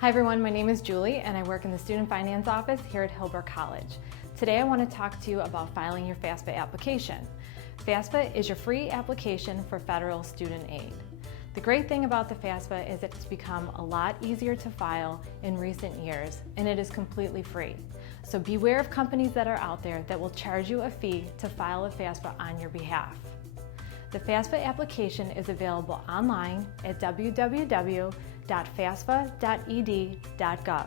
Hi everyone, my name is Julie and I work in the Student Finance Office here at Hilbert College. Today I want to talk to you about filing your FAFSA application. FAFSA is your free application for federal student aid. The great thing about the FAFSA is it's become a lot easier to file in recent years, and it is completely free. So beware of companies that are out there that will charge you a fee to file a FAFSA on your behalf. The FAFSA application is available online at www.fafsa.ed.gov,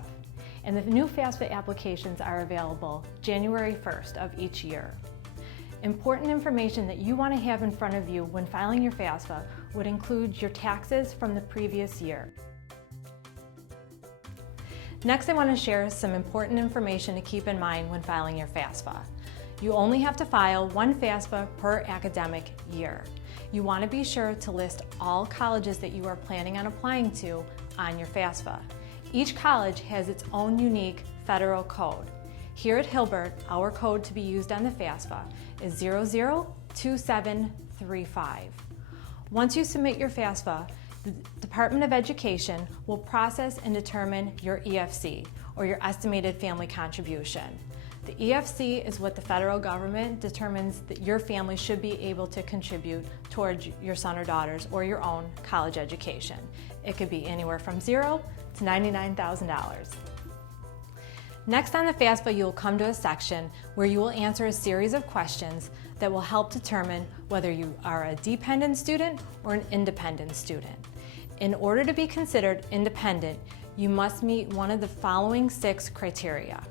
and the new FAFSA applications are available January 1st of each year. Important information that you want to have in front of you when filing your FAFSA would include your taxes from the previous year. Next, I want to share some important information to keep in mind when filing your FAFSA. You only have to file one FAFSA per academic year. You want to be sure to list all colleges that you are planning on applying to on your FAFSA. Each college has its own unique federal code. Here at Hilbert, our code to be used on the FAFSA is 002735. Once you submit your FAFSA, the Department of Education will process and determine your EFC, or your estimated family contribution. The EFC is what the federal government determines that your family should be able to contribute towards your son or daughter's or your own college education. It could be anywhere from $0 to $99,000. Next on the FAFSA, you will come to a section where you will answer a series of questions that will help determine whether you are a dependent student or an independent student. In order to be considered independent, you must meet one of the following 6 criteria.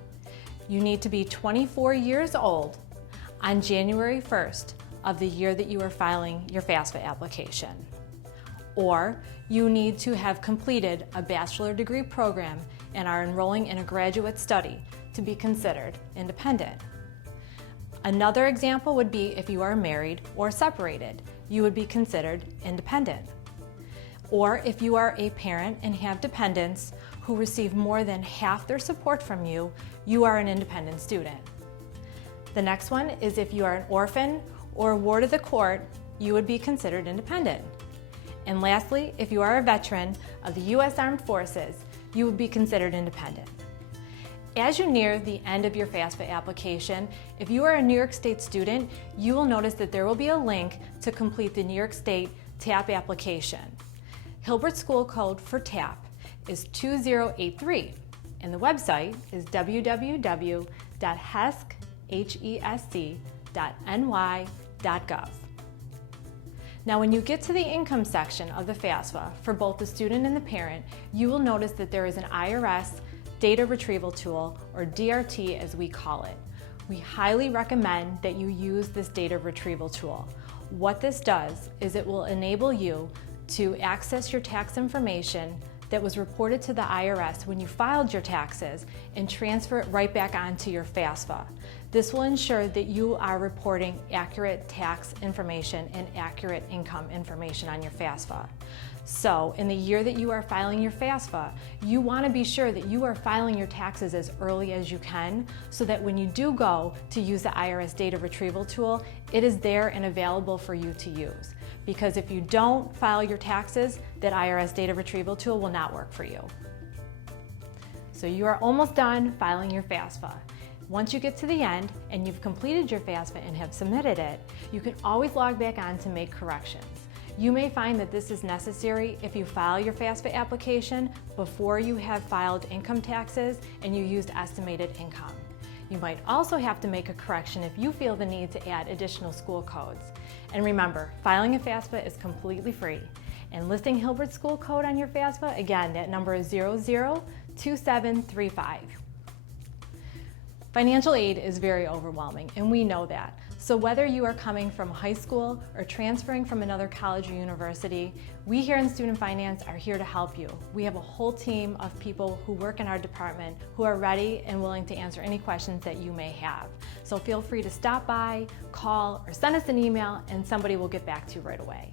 You need to be 24 years old on January 1st of the year that you are filing your FAFSA application. Or you need to have completed a bachelor degree program and are enrolling in a graduate study to be considered independent. Another example would be if you are married or separated, you would be considered independent. Or if you are a parent and have dependents who receive more than half their support from you, you are an independent student. The next one is if you are an orphan or a ward of the court, you would be considered independent. And lastly, if you are a veteran of the U.S. Armed Forces, you would be considered independent. As you near the end of your FAFSA application, if you are a New York State student, you will notice that there will be a link to complete the New York State TAP application. Hilbert school code for TAP is 2083, and the website is www.hesc.ny.gov. Now, when you get to the income section of the FAFSA for both the student and the parent, you will notice that there is an IRS data retrieval tool, or DRT as we call it. We highly recommend that you use this data retrieval tool. What this does is it will enable you to access your tax information that was reported to the IRS when you filed your taxes and transfer it right back onto your FAFSA. This will ensure that you are reporting accurate tax information and accurate income information on your FAFSA. So in the year that you are filing your FAFSA, you want to be sure that you are filing your taxes as early as you can so that when you do go to use the IRS data retrieval tool, it is there and available for you to use. Because if you don't file your taxes, that IRS data retrieval tool will not work for you. So you are almost done filing your FAFSA. Once you get to the end and you've completed your FAFSA and have submitted it, you can always log back on to make corrections. You may find that this is necessary if you file your FAFSA application before you have filed income taxes and you used estimated income. You might also have to make a correction if you feel the need to add additional school codes. And remember, filing a FAFSA is completely free. And listing Hilbert school code on your FAFSA, again, that number is 002735. Financial aid is very overwhelming, and we know that. So whether you are coming from high school or transferring from another college or university, we here in Student Finance are here to help you. We have a whole team of people who work in our department who are ready and willing to answer any questions that you may have. So feel free to stop by, call, or send us an email, and somebody will get back to you right away.